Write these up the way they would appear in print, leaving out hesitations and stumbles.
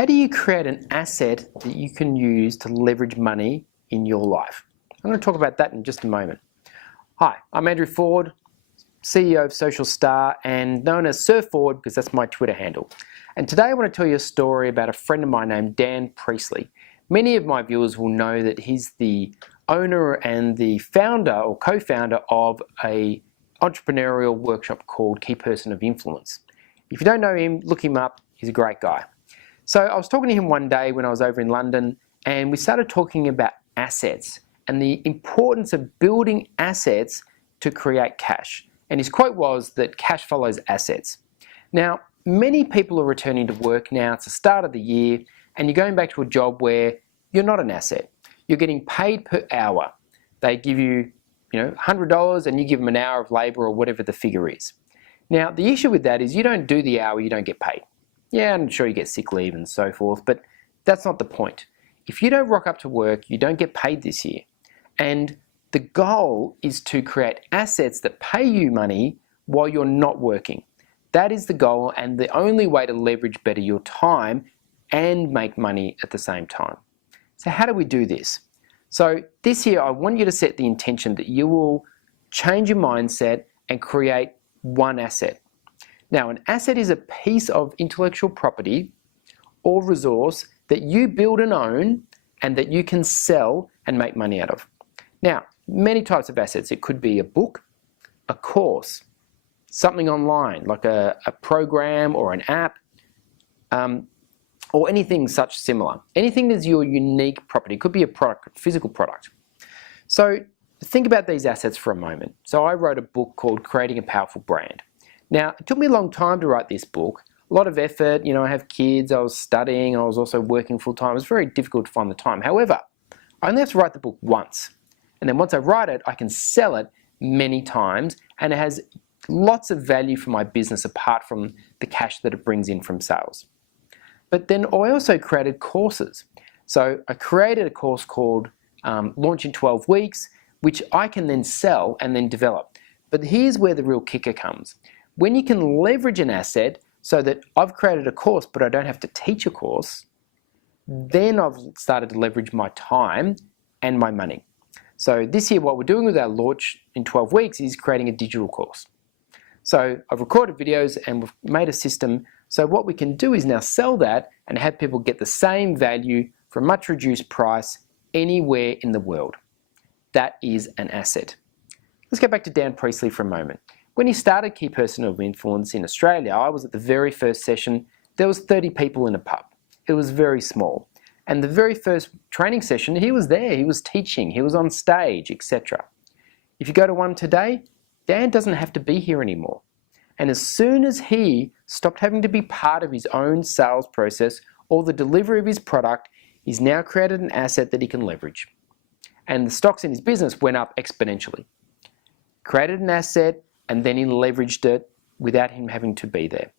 How do you create an asset that you can use to leverage money in your life? I'm going to talk about that in just a moment. Hi, I'm Andrew Ford, CEO of Social Star and known as Sir Ford because that's my Twitter handle. And today I want to tell you a story about a friend of mine named Dan Priestley. Many of my viewers will know that he's the owner and the founder or co-founder of an entrepreneurial workshop called Key Person of Influence. If you don't know him, look him up. He's a great guy. So I was talking to him one day when I was over in London, and we started talking about assets and the importance of building assets to create cash. And his quote was that cash follows assets. Now, many people are returning to work now. It's the start of the year, and you're going back to a job where you're not an asset. You're getting paid per hour. They give you, $100 and you give them an hour of labor or whatever the figure is. Now, the issue with that is you don't do the hour, you don't get paid. Yeah, I'm sure you get sick leave and so forth, but that's not the point. If you don't rock up to work, you don't get paid this year. And the goal is to create assets that pay you money while you're not working. That is the goal and the only way to leverage better your time and make money at the same time. So how do we do this? So this year, I want you to set the intention that you will change your mindset and create one asset. Now, an asset is a piece of intellectual property or resource that you build and own and that you can sell and make money out of. Now, many types of assets. It could be a book, a course, something online like a program or an app, or anything such similar. Anything that's your unique property. It could be a product, physical product. So think about these assets for a moment. So I wrote a book called Creating a Powerful Brand. Now, it took me a long time to write this book, a lot of effort. I have kids, I was studying, I was also working full time. It was very difficult to find the time. However, I only have to write the book once. And then once I write it, I can sell it many times, and it has lots of value for my business apart from the cash that it brings in from sales. But then I also created courses. So I created a course called Launch in 12 Weeks, which I can then sell and then develop. But here's where the real kicker comes. When you can leverage an asset so that I've created a course but I don't have to teach a course, then I've started to leverage my time and my money. So this year what we're doing with our launch in 12 weeks is creating a digital course. So I've recorded videos and we've made a system, so what we can do is now sell that and have people get the same value for a much reduced price anywhere in the world. That is an asset. Let's go back to Dan Priestley for a moment. When he started Key Person of Influence in Australia, I was at the very first session. There was 30 people in a pub. It was very small. And the very first training session, he was there, he was teaching, he was on stage, etc. If you go to one today, Dan doesn't have to be here anymore. And as soon as he stopped having to be part of his own sales process or the delivery of his product, he's now created an asset that he can leverage. And the stocks in his business went up exponentially. Created an asset, and then he leveraged it without him having to be there.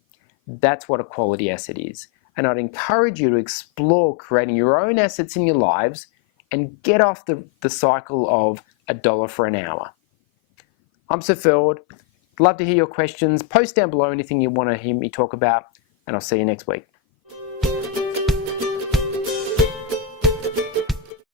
That's what a quality asset is. And I'd encourage you to explore creating your own assets in your lives and get off the cycle of $1 for an hour. I'm Sir Ford. Love to hear your questions. Post down below anything you want to hear me talk about, and I'll see you next week.